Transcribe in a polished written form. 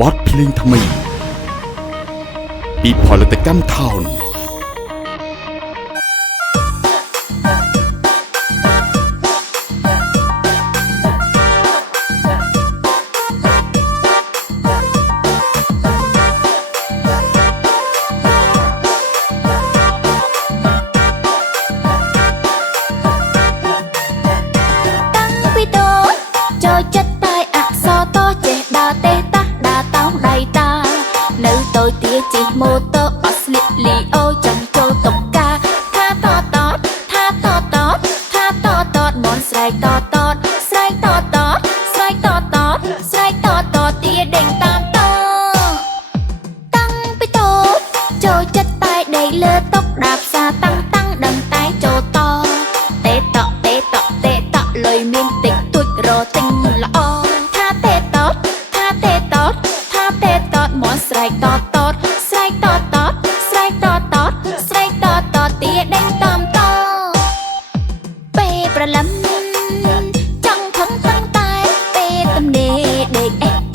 บอสเพลงทำไมពីផលិតកម្មថោនចូលចិត្តតែអក្សរតចេះដើរទេតាដើរតោងដៃតានៅតូចទាជិះម៉ូតូអត់ស្លៀកលីអូចាំចូលតុកកាថាតតថាតតថាតតមនស្រែកតតស្រែកតតស្រែកតតស្រែកតតទាដេញតាមតតាំងពីតូចចូលចិត្តតែដេកលើតុកដាផ្សារតាំងដឹងតែចូលតទេតលុយមានតិចទួចរទិញល្អថាទេតថាទេតថាទេតមនស្រែកតស្រែកតស្រែកតស្រែកតទាដេញតាមតពេលប្រលឹមចង់ខំតាំងតែពេលទំនេរដេក